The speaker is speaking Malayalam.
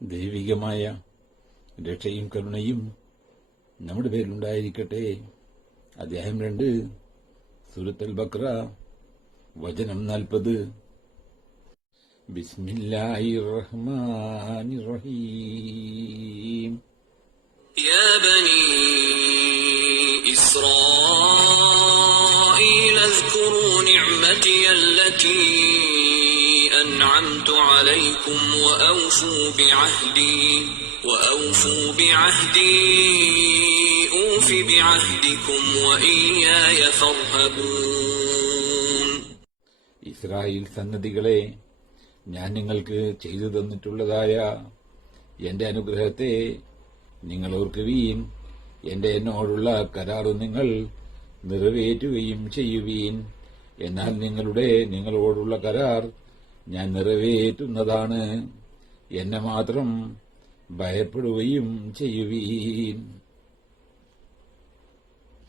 ദൈവികമായ രക്ഷയും കരുണയും നമ്മുടെ പേരിലുണ്ടായിരിക്കട്ടെ. അധ്യായം 2 സൂറത്തുൽ ബഖറ വചനം 40. ബിസ്മില്ലാഹിർ റഹ്മാനിർ റഹീം. യാ ബനീ ഇസ്രായീൽ അസ്കുറൂ നിഅമതി അല്ലതീ أنعمت عليكم وأوفوا بعهدي أوف بعهدكم وإياي فارهبون. ഇസ്രായേൽ സന്തതികളെ, ഞാൻ നിങ്ങൾക്ക് ചെയ്തു തന്നിട്ടുള്ളതായ എന്റെ അനുഗ്രഹത്തെ നിങ്ങൾ ഓർക്കുവീൻ. എന്നോടുള്ള കരാറ് നിങ്ങൾ നിറവേറ്റുകയും ചെയ്യുവീൻ. എന്നാൽ നിങ്ങളോടുള്ള കരാർ ഞാൻ നിറവേറ്റുന്നതാണ്. എന്നെ മാത്രം ഭയപ്പെടുകയും ചെയ്യുവീൻ.